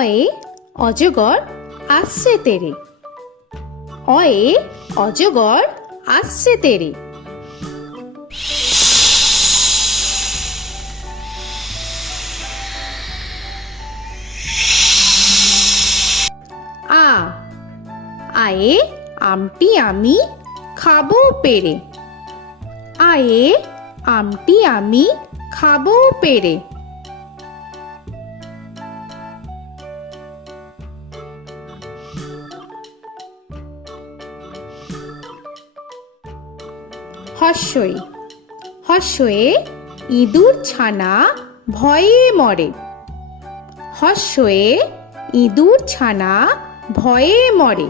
অয়ে অজগর আসছে তেরে। অয়ে অজগর আসছে তেরে। আ আয়ে আমটি আমি খাবো পেরে। আয়ে আমটি আমি খাবো পেরে। হর্ষই হর্ষয়ে ইঁদুর ছানা ভয়ে মরে। হর্ষয়ে ইঁদুর ছানা ভয়ে মরে।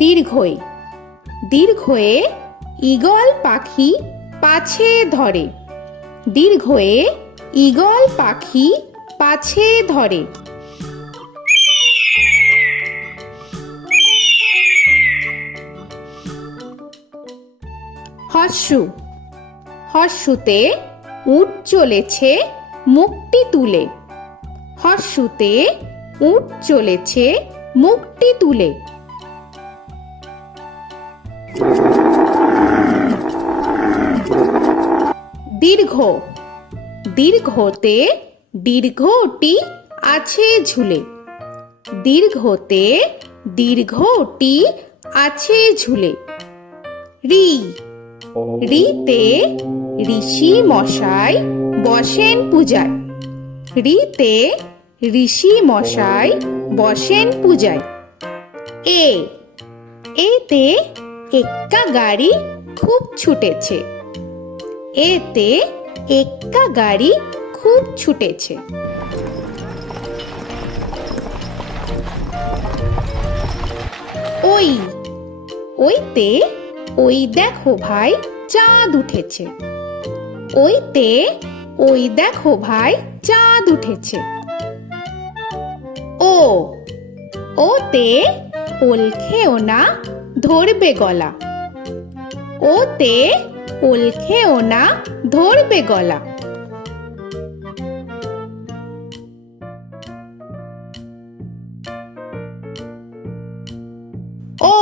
দীর্ঘই দীর্ঘয়ে ঈগল পাখি পাছে ধরে। দীর্ঘয়ে ঈগল পাখি পাছে ধরে। হর্ষু হর্ষুতে উট চলেছে মুখটি তুলে। হর্ষুতে উট চলেছে মুখটি তুলে। দীর্ঘ দীর্ঘতে দীর্ঘটি আছে ঝুলে। দীর্ঘতে দীর্ঘটি আছে ঝুলে। রি রিতে ঋষি মশাই বসেন পূজায়। রিতে ঋষি মশাই বসেন পূজায়। এ এতে এক্কা গাড়ি খুব ছুটেছে। এতে এক্কা গাড়ি খুব ছুটেছে। ওই ওইতে ওই দেখো ভাই চাঁদ উঠেছে। ওইতে ওই দেখো ভাই চাঁদ উঠেছে। ও ওতে ওল খেও না ধরবে গলা। ওতে ওল খেও না ধরবে গলা। ঔ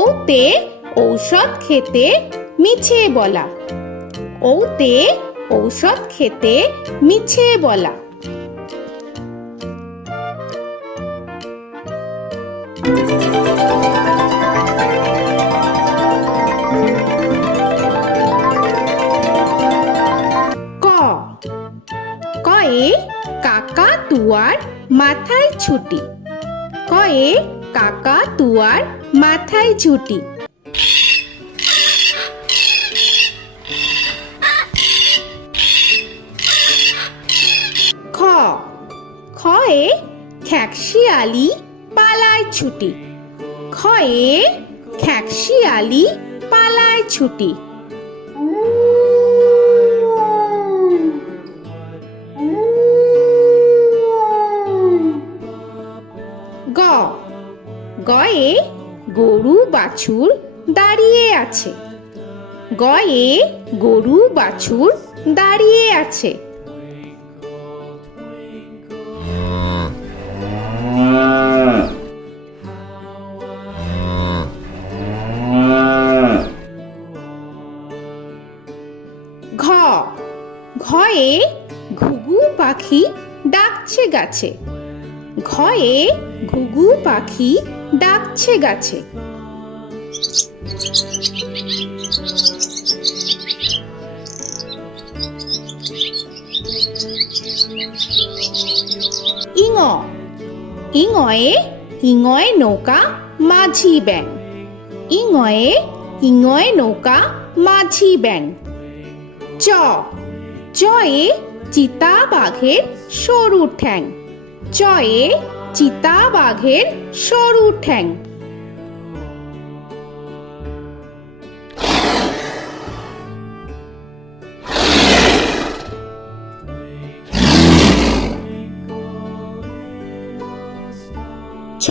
ওতে ঔষধ খেতে মিছে বলা। ওতে ঔষধ খেতে মিছে বলা। ক কয়ে কাকা তুয়ার মাথায় ছুটি। কয়ে কাকা তুয়ার মাথায় ছুটি। খ খয়ে খ্যাকশিয়ালি পালায় ছুটি। খয়ে খ্যাকশিয়ালি পালায় ছুটি। গ গয়ে গরু বাছুর দাঁড়িয়ে আছে। গয়ে গরু বাছুর দাঁড়িয়ে আছে। ঘ ঘয়ে ঘুঘু পাখি ডাকছে গাছে। ঘয়ে ঘুঘু পাখি ডাকছে গাছে। ইঙ ইঙয়ে ইঙয় নৌকা মাঝি ব্যাং। ইঙয়ে ইঙয় নৌকা মাঝি ব্যাং। চ চয়ে চিতা বাঘের সরু ঠ্যাং। চয়ে চিতা বাঘের সরু ঠ্যাং। ছ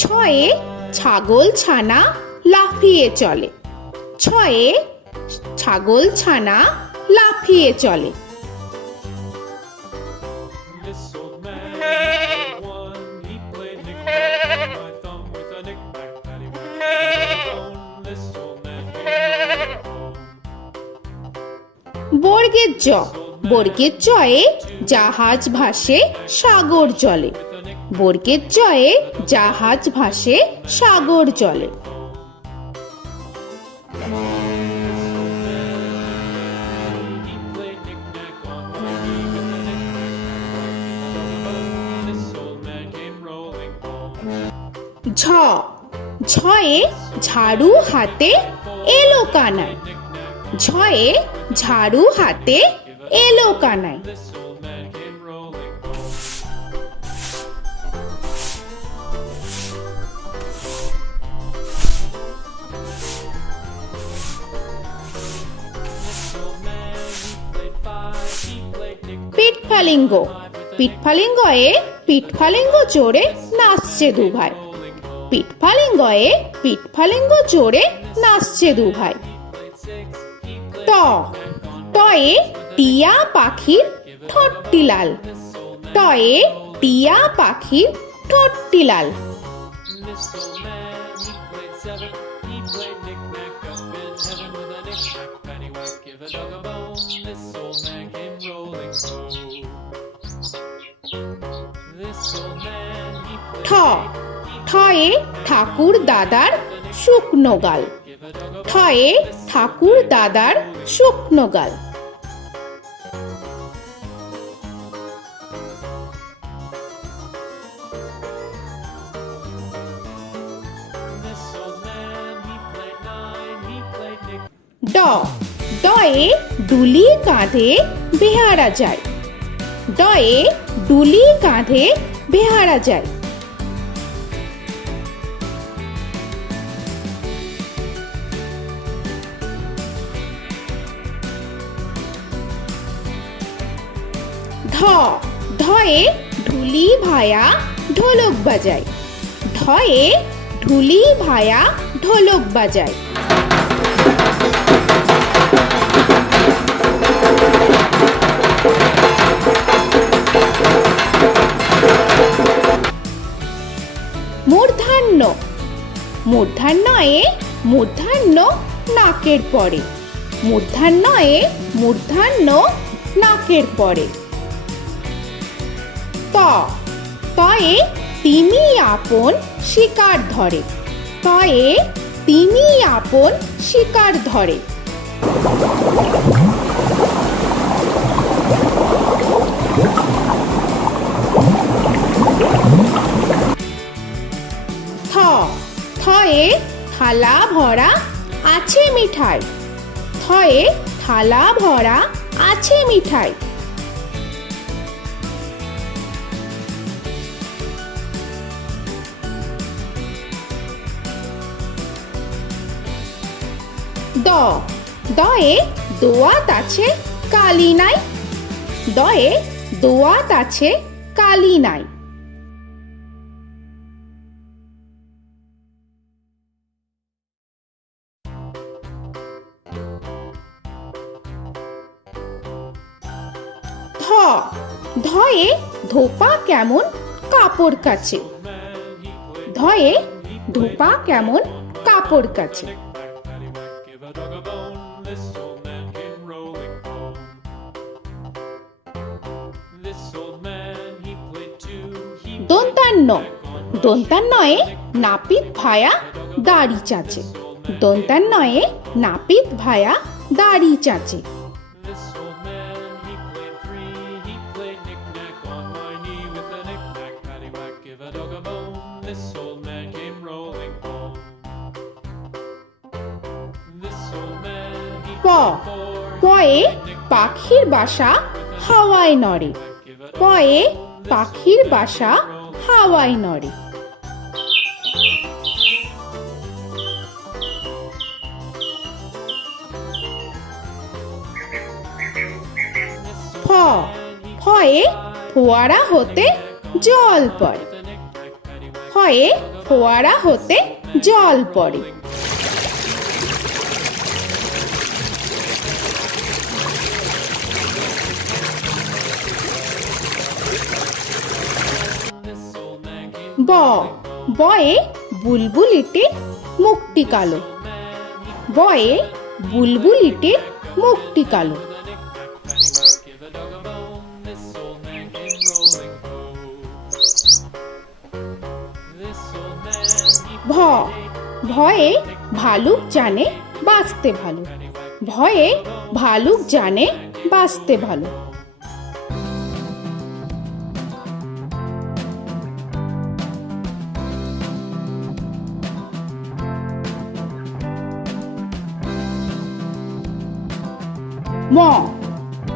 ছয়ে ছাগল ছানা লাফিয়ে চলে। ছয়ে ছাগল ছানা লাফিয়ে চলে। This old man had one. He played knick-knack on my thumb with a knick-knack, paddywhack, bone. This old man came home. বর্গের জ, বর্গের জয়ে জাহাজ ভাসে সাগর জলে। বর্গের জয়ে জাহাজ ভাসে সাগর জলে। He played knick-knack on my knee with a knick-knack, bone. This old man came rolling home. ঝ, ঝয়ে ঝাড়ু হাতে এলো কানাই। ঝয়ে ঝাড়ু হাতে এলো Kanai. This old man came rolling home. This old man, he played five. He played knick-knack. পিঠফালিঙ্গ, পিঠফালিঙ্গয়ে পিঠফালিঙ্গ চড়ে নাচছে দু ভাই। পিঠফালিঙ্গয়ে পিঠফালিঙ্গ চড়ে নাচছে দু ভাই। ট, টয়ে টিয়া পাখির ঠোঁটটি লাল। টয়ে টিয়া পাখির ঠোঁটটি লাল। This old man, he played seven. He played knick-knack up in heaven with a knick-knack, paddywhack, give a dog a bone. This old man came rolling home. This old man, he ঠ, played ঠয়ে ঠাকুর দাদার শুকনো গাল। give a dog a ঠয়ে ঠাকুর দাদার শুকনো গাল। This old man, he played nine. He played knick. ড, ডয়ে ডুলি কাঁধে বেহারা যায়। ডয়ে ডুলি কাঁধে বেহারা যায়। ধ, ধয়ে ঢুলি ভায়া ঢোলক বাজায়। ধয়ে ঢুলি ভায়া ঢোলক বাজায়। মূর্ধন্য, মূর্ধন্যয়ে মূর্ধন্য নাকের পরে। মূর্ধন্যয়ে মূর্ধন্য নাকের পরে। ত, তয়ে তিমি আপন শিকার ধরে। তয়ে তিমি আপন শিকার ধরে। থ, থয়ে থালা ভরা আছে মিঠাই। থয়ে থালা ভরা আছে মিঠাই। দ, দয়ে দোয়াত আছে কালি নাই। দয়ে দোয়াত আছে কালি নাই। ধ, ধয়ে ধোপা কেমন কাপড় কাছে। ধয়ে ধোপা কেমন কাপড় কাছে। Paddywhack, give a dog a bone. This old man came rolling home. This old man, he played two. He দন্তান্ন, দন্তান্নয়ে নাপিত ভায়া দাড়ি চাচে। দন্তান্নয়ে নাপিত ভায়া দাড়ি চাচে। This old man, he played three. He played knick-knack on my knee with a knick-knack, paddywhack, give a dog a bone. This old man came rolling home. This old man, he প, played four. পয়ে পাখির বাসা হাওয়ায় নড়ে। পয়ে পাখির বাসা হাওয়ায় নড়ে। ফ, ফয়ে ফোয়ারা হতে জল পড়ে। ফয়ে ফোয়ারা হতে জল পড়ে। ব বয়ে বুলবুলিটির মুখটি কালো। বয়ে বুলবুলিটির মুখটি কালো। Give a dog a bone, this old man came rolling home. This old man, he ভ ভয়ে ভালুক জানে বাঁচতে ভালো। ভয়ে ভালুক জানে বাঁচতে ভালো। ম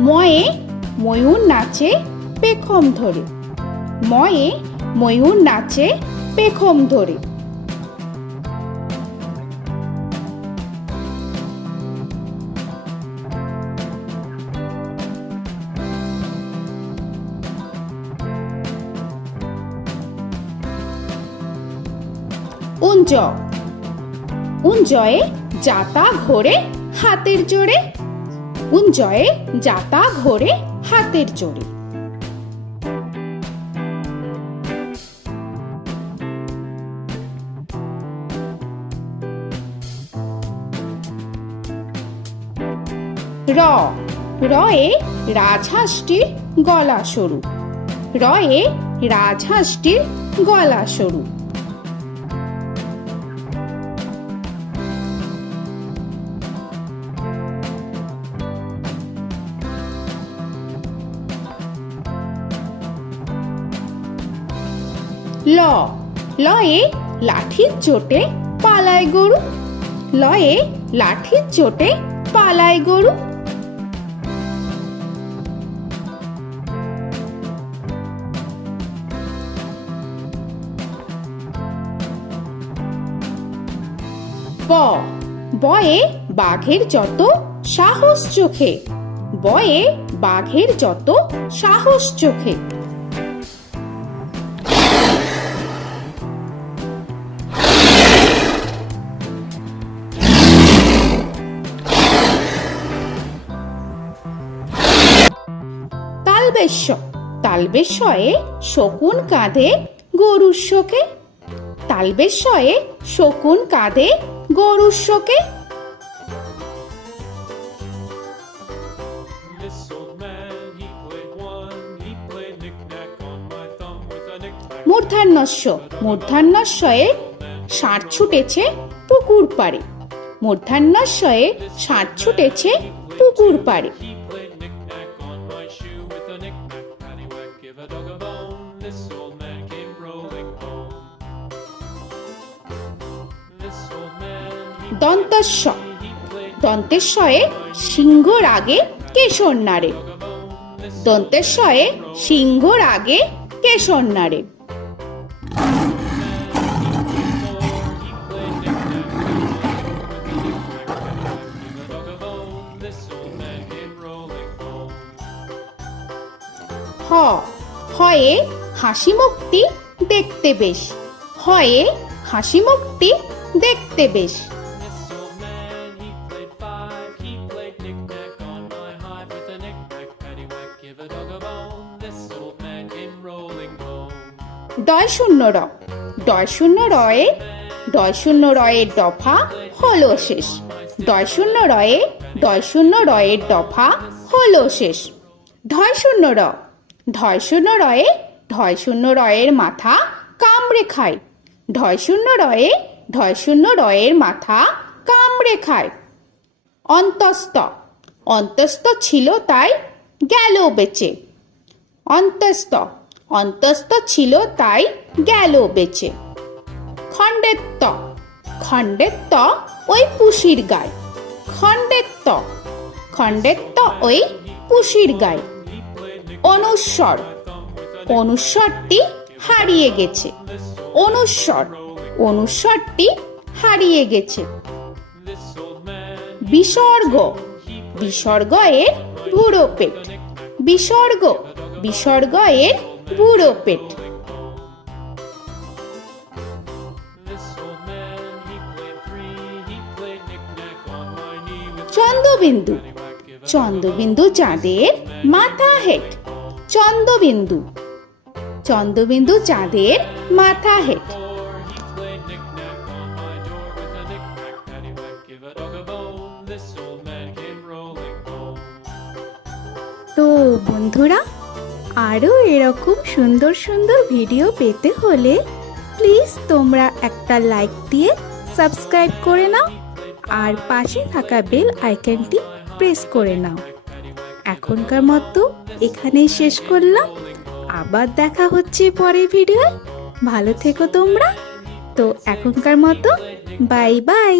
ময়ে ময়ূর নাচে পেখম ধরে। ময়ে ময়ূর নাচে পেখম ধরে। উঞ্জ উঞ্জয়ে যাতা ঘোরে হাতের জোরে। উঞ্জয়ে যাতা ঘোরে হাতের জোরে। র রয়ে রাজহাঁসটির গলা সরু। রয়ে রাজহাঁসটির গলা সরু। ল লয়ে লাঠির চোটে পালায় গরু। লয়ে লাঠির চোটে পালায় গরু। ব বয়ে বাঘের যত সাহস চোখে। বয়ে বাঘের যত সাহস চোখে। তালবেশ্য তালবেশ্যয়ে শকুন কাঁধে গরুর শোকে। তালবেশ্যয়ে শকুন কাঁধে গরুর শোকে। This old man, he played one, he played knick-knack on my thumb with a knick-knack. মূর্ধন্যস্য মূর্ধন্যস্বয়ে ষাঁড় ছুটেছে পুকুর পাড়ে। মূর্ধন্যস্বয়ে ষাঁড় ছুটেছে পুকুর পাড়ে। He played knick-knack on my shoe with a knick-knack, paddywhack, give a dog a bone. This old man came rolling home. This old man, দন্তস্ব he played দন্তেশ্বয়ে সিংহর আগে কেশর নাড়ে। dog a bone. This দন্তেশ্বয়ে সিংহর আগে কেশর নাড়ে। he played knick-knack on my shoe with a knick-knack, paddywhack, give a dog a bone. This old man came rolling home. হ হয়ে হাসি মুখটি দেখতে বেশ। হয়ে হাসি মুখটি দেখতে বেশ। This old man, he played five, he played knick-knack on my hive with a knick-knack, paddywhack, give a dog a bone. This old man came rolling home. ডয় শূন্য র ডয় শূন্য রয়ে ডয় শূন্য রয়ের দফা হলো শেষ। ডয় শূন্য রয়ে ডয় শূন্য রয়ের দফা হলো শেষ। ঢয় শূন্য র ঢয় শূন্য রয়ে ঢয় শূন্য রয়ের মাথা কামড়ে খায়। ঢয় শূন্য রয়ে ঢয় শূন্য রয়ের মাথা কামড়ে খায়। অন্তস্থ অন্তস্থ ছিল তাই গেল বেঁচে। অন্তস্থ অন্তস্থ ছিল তাই গেল বেঁচে। খণ্ডেত্ব খণ্ডেত্ব ওই পুষির গায়। খণ্ডেত্ব খণ্ডেত্ব ওই পুষির গায়। অনুস্বর অনুস্বরটি হারিয়ে গেছে। অনুস্বর অনুস্বরটি হারিয়ে গেছে। This old man, বিসর্গ বিসর্গ এর বুড়ো পেট। বিসর্গ বিসর্গ এর বুড়ো পেট। this old man, he played three, he played knick-knack on my knee with Chandrabindu paddywhack, give a Chandrabindu চাঁদের মাথা হেট। চন্দ্রবিন্দু চন্দ্রবিন্দু চাঁদের মাথা head. Before he played knick-knack on my door with a knick-knack, paddywhack, give a dog a bone. This old man came rolling home. তো বন্ধুরা, আরও এরকম সুন্দর সুন্দর ভিডিও পেতে হলে প্লিজ তোমরা একটা লাইক দিয়ে সাবস্ক্রাইব করে নাও আর পাশে থাকা বেল আইকনটি প্রেস করে নাও। এখনকার মতো এখানেই শেষ করলাম, আবার দেখা হচ্ছে পরের ভিডিও। ভালো থেকো তোমরা। তো এখনকার মতো বাই বাই।